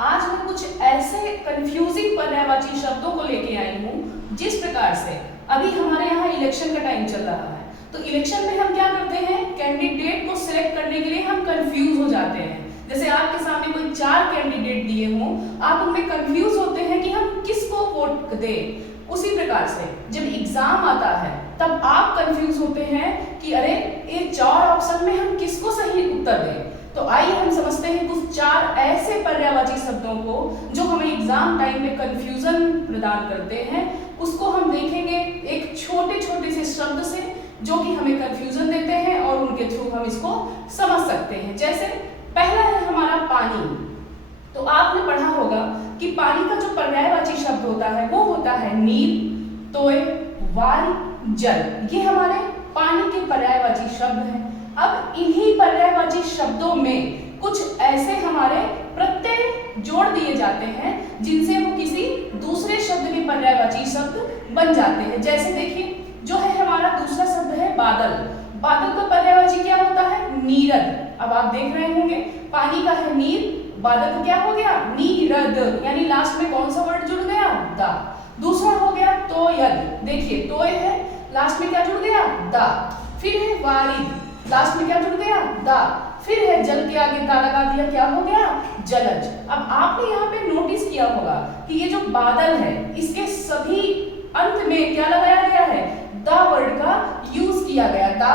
आज मैं कुछ ऐसे कंफ्यूजिंग पर्यायवाची शब्दों को लेके आई हूँ जिस प्रकार से अभी हमारे यहाँ इलेक्शन का टाइम चल रहा है, तो इलेक्शन में हम क्या करते हैं, कैंडिडेट को सिलेक्ट करने के लिए हम कंफ्यूज हो जाते हैं। जैसे आपके सामने कोई 4 कैंडिडेट दिए हों, आप उनमें कंफ्यूज होते हैं कि हम किसको वोट दें। उसी प्रकार से जब एग्जाम आता है तब आप कंफ्यूज होते हैं कि अरे ये 4 ऑप्शन में हम किसको सही उत्तर दें। तो आइए हम समझते हैं कुछ 4 ऐसे पर्यायवाची शब्दों को जो हमें एग्जाम टाइम में कंफ्यूजन प्रदान करते हैं। उसको हम देखेंगे एक छोटे छोटे से शब्द से जो कि हमें कंफ्यूजन देते हैं और उनके थ्रू हम इसको समझ सकते हैं। जैसे पहला है हमारा पानी। तो आपने पढ़ा होगा कि पानी का जो पर्यायवाची शब्द होता है वो होता है नीर, तोय, वारी, जल। ये हमारे पानी के पर्यायवाची शब्द हैं। अब इन्हीं पर्यायवाची शब्दों में कुछ ऐसे हमारे प्रत्यय जोड़ दिए जाते हैं जिनसे वो किसी दूसरे शब्द के पर्यायवाची शब्द बन जाते हैं। जैसे देखिए जो है हमारा दूसरा शब्द है बादल। बादल का पर्यायवाची क्या होता है, नीरद। अब आप देख रहे होंगे पानी का है नीर, बादल का क्या हो गया, नीरद, यानी लास्ट में कौन सा वर्ड जुड़ गया, दा। दूसरा हो गया तोयद। देखिए तोय है, लास्ट में क्या जुड़ गया, दा। फिर है वारिद, लास्ट में क्या जुड़ गया, दा। फिर है जल के आगे दा लगा दिया, क्या हो गया, जलज। अब आपने यहाँ पे नोटिस किया होगा कि ये जो बादल है इसके सभी अंत में क्या लगाया गया है, दा वर्ड का यूज किया गया, दा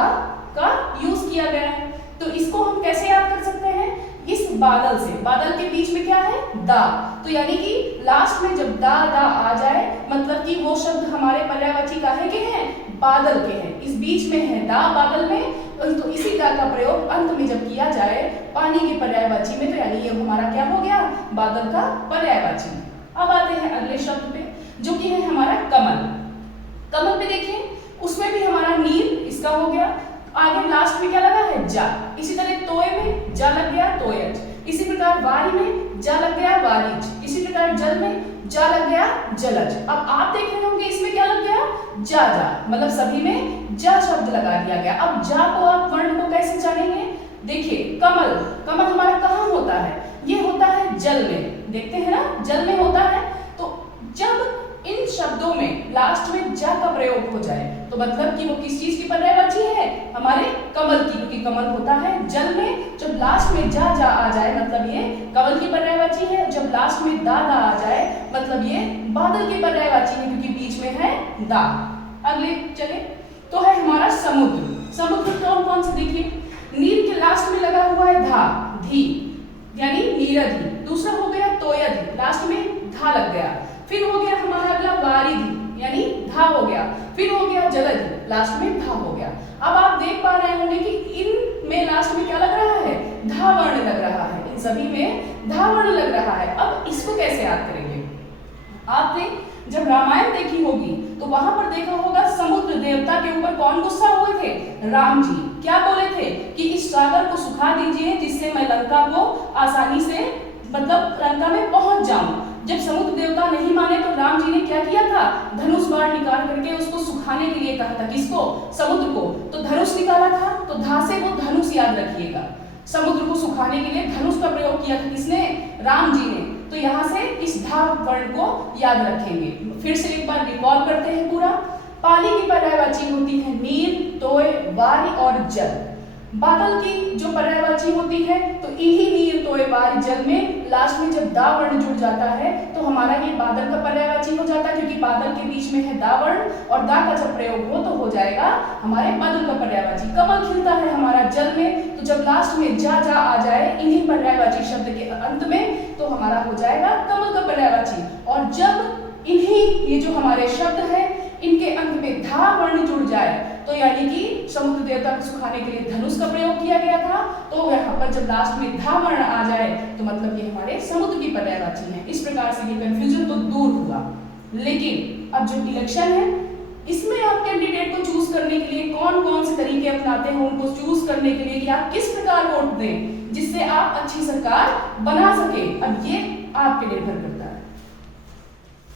का यूज किया गया है। तो इसको हम कैसे याद कर सकते हैं, इस बादल से, बादल के बीच में क्या है, दा। तो यानी कि लास्ट में जब दा आ जाए मतलब कि वो शब्द हमारे पर्यायवाची काहे के हैं, बादल के हैं। इस बीच में है दा बादल में, तो इसी दा का प्रयोग अंत में जब किया जाए पानी के पर्यायवाची में, तो यानी ये हमारा क्या हो गया, बादल का पर्यायवाची। अब आते हैं अगले शब्द पे जो कि है हमारा कमल। कमल पे देखिए उसमें भी हमारा नीर इसका हो गया, आगे लास्ट में क्या लगा है, जा। इसी तरह तोय में जा लग गया, तोयज। इसी प्रकार वारी में जा लग गया, वारिज। इसी प्रकार जल में जा लग गया, जलज। अब आप देख रहे होंगे इसमें क्या लग गया, जा, मतलब सभी में जा शब्द लगा दिया गया। अब जा को आप वर्ण को कैसे जानेंगे, देखिए कमल, कमल हमारा कहाँ होता है, ये होता है जल में, देखते हैं ना, जल में होता है। तो जब इन शब्दों में लास्ट में जा का प्रयोग हो जाए तो मतलब कि वो किस चीज की पर्यायवाची है, हमारे कमल की, क्योंकि कमल होता है जल में। जब लास्ट में जा आ जाए मतलब ये कमल की पर्यायवाची है। जब लास्ट में दा आ जाए मतलब ये बादल की पर्यायवाची है, क्योंकि बीच में है दा। अगले चले तो है हमारा समुद्र। समुद्र कौन कौन से, देखिए नीर के लास्ट में लगा हुआ है धा, धी, यानी नीरद। दूसरा हो गया तोयद, लास्ट में धा लग गया। फिर हो गया हमारा अगला वारिधि, यानी धा हो गया। फिर हो गया जलधि, लास्ट में धा हो गया। अब आप देख पा रहे होंगे कि इन में लास्ट में क्या लग रहा है, धा वर्ण लग रहा है, इन सभी में धा वर्ण लग रहा है। अब इसको कैसे याद करेंगे, आपने जब रामायण देखी होगी तो वहां पर देखा होगा समुद्र देवता के ऊपर कौन गुस्सा हुए थे, राम जी। क्या बोले थे कि इस सागर को सुखा दीजिए जिससे मैं लंका को आसानी से मतलब लंका में पहुंच जाऊं। जब समुद्र देवता नहीं माने तो राम जी ने क्या किया था, धनुष बाण निकाल करके उसको सुखाने के लिए कहा था, किसको, समुद्र को। तो धनुष निकाला था, तो धा से वो धनुष याद रखिएगा। समुद्र को सुखाने के लिए धनुष का प्रयोग किया था किसने, राम जी ने। तो यहाँ से इस धा वर्ण को याद रखेंगे। फिर से एक बार रिकॉल करते हैं पूरा। पानी की पर्यायवाची होती है नीर, तोय, वारी और जल। बादल की जो पर्यायवाची होती है तो इन्हीं नीर, तोय, वारी, जल में लास्ट में जब दा वर्ण जुड़ जाता है तो हमारा ये बादल का पर्यायवाची हो जाता है, क्योंकि बादल के बीच में है दा वर्ण और दा का जब प्रयोग हो तो हो जाएगा हमारे बादल का पर्यायवाची। कमल खिलता है हमारा जल में, तो जब लास्ट में जा आ जाए इन्हीं पर्यायवाची शब्द के अंत में तो हमारा हो जाएगा कमल का पर्यायवाची। और जब इन्हीं ये जो हमारे शब्द है इनके अंत में धा वर्ण जुड़ जाए तो यानी कि समुद्र देवता को सुखाने के लिए धनुष का प्रयोग किया गया था, तो यहाँ पर जब लास्ट में धा वर्ण आ जाए तो मतलब ये हमारे समुद्र की पर्यायवाची है। इस प्रकार से ये कंफ्यूजन तो दूर हुआ। लेकिन अब जो इलेक्शन है इसमें आप कैंडिडेट को चूज करने के लिए कौन कौन से तरीके अपनाते हैं, उनको चूज करने के लिए कि आप किस प्रकार वोट दें जिससे आप अच्छी सरकार बना सके, अब ये आप पे निर्भर करता है।